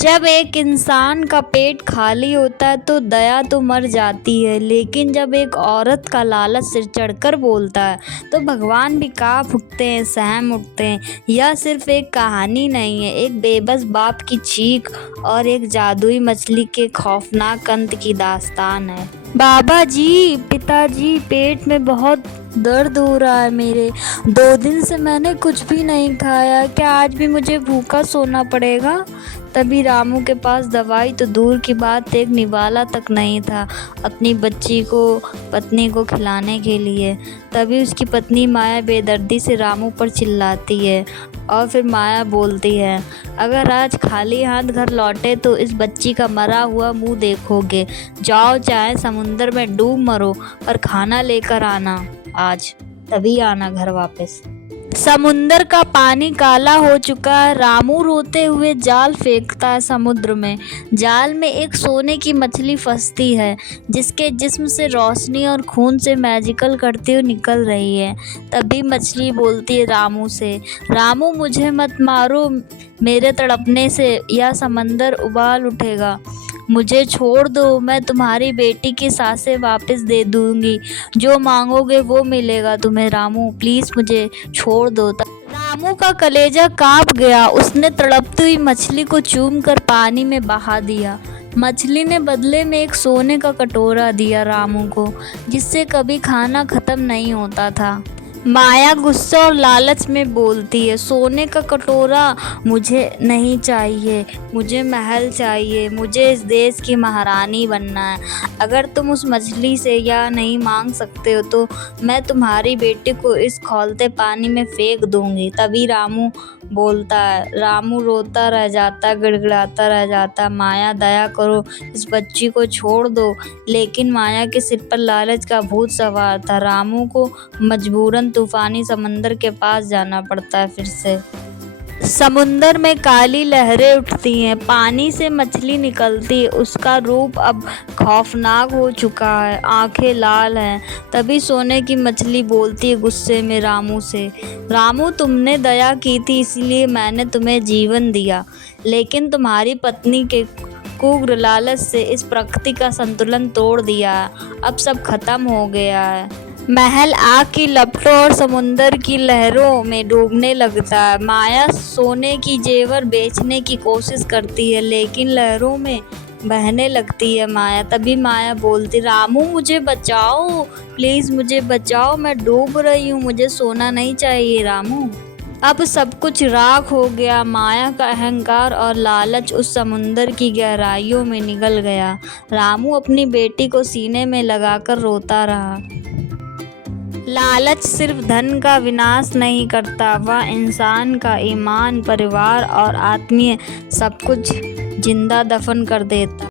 जब एक इंसान का पेट खाली होता है तो दया तो मर जाती है, लेकिन जब एक औरत का लालच सिर चढ़कर बोलता है तो भगवान भी कांप उठते हैं, सहम उठते हैं। यह सिर्फ एक कहानी नहीं है, एक बेबस बाप की चीख और एक जादुई मछली के खौफनाक अंत की दास्तान है। बाबा जी, पिताजी, पेट में बहुत दर्द हो रहा है मेरे। 2 दिन से मैंने कुछ भी नहीं खाया, क्या आज भी मुझे भूखा सोना पड़ेगा? तभी रामू के पास दवाई तो दूर की बात, एक निवाला तक नहीं था अपनी पत्नी को खिलाने के लिए। तभी उसकी पत्नी माया बेदर्दी से रामू पर चिल्लाती है और फिर माया बोलती है, अगर आज खाली हाथ घर लौटे तो इस बच्ची का मरा हुआ मुंह देखोगे। जाओ, चाहे समुंदर में डूब मरो, पर खाना लेकर आना आज, तभी आना घर वापस। समुंदर का पानी काला हो चुका है। रामू रोते हुए जाल फेंकता है समुद्र में। जाल में एक सोने की मछली फंसती है, जिसके जिस्म से रोशनी और खून से मैजिकल करती हुई निकल रही है। तभी मछली बोलती है रामू से, रामू मुझे मत मारो, मेरे तड़पने से यह समंदर उबाल उठेगा। मुझे छोड़ दो, मैं तुम्हारी बेटी की सांसें वापस दे दूंगी, जो मांगोगे वो मिलेगा तुम्हें। रामू प्लीज़ मुझे छोड़ दो। रामू का कलेजा कांप गया। उसने तड़पती हुई मछली को चूम कर पानी में बहा दिया। मछली ने बदले में एक सोने का कटोरा दिया रामू को, जिससे कभी खाना खत्म नहीं होता था। माया गुस्सा और लालच में बोलती है, सोने का कटोरा मुझे नहीं चाहिए, मुझे महल चाहिए, मुझे इस देश की महारानी बनना है। अगर तुम उस मछली से यह नहीं मांग सकते हो तो मैं तुम्हारी बेटी को इस खौलते पानी में फेंक दूंगी। तभी रामू बोलता है। रामू रोता रह जाता, गिड़गिड़ाता रह जाता, माया दया करो, इस बच्ची को छोड़ दो। लेकिन माया के सिर पर लालच का भूत सवार था। रामू को मजबूरन तूफानी समंदर के पास जाना पड़ता है। फिर से समुंदर में काली लहरें उठती हैं, पानी से मछली निकलती है। उसका रूप अब खौफनाक हो चुका है, आंखें लाल हैं। तभी सोने की मछली बोलती है गुस्से में रामू से, रामू तुमने दया की थी इसलिए मैंने तुम्हें जीवन दिया, लेकिन तुम्हारी पत्नी के कुग्र लालच से इस प्रकृति का संतुलन तोड़ दिया है। अब सब खत्म हो गया है। महल आग की लपटों और समुंदर की लहरों में डूबने लगता है। माया सोने की जेवर बेचने की कोशिश करती है, लेकिन लहरों में बहने लगती है माया। तभी माया बोलती, रामू मुझे बचाओ, प्लीज़ मुझे बचाओ, मैं डूब रही हूँ, मुझे सोना नहीं चाहिए रामू। अब सब कुछ राख हो गया। माया का अहंकार और लालच उस समुंदर की गहराइयों में निगल गया। रामू अपनी बेटी को सीने में लगाकर रोता रहा। लालच सिर्फ धन का विनाश नहीं करता, वह इंसान का ईमान, परिवार और आत्मीय सब कुछ जिंदा दफन कर देता।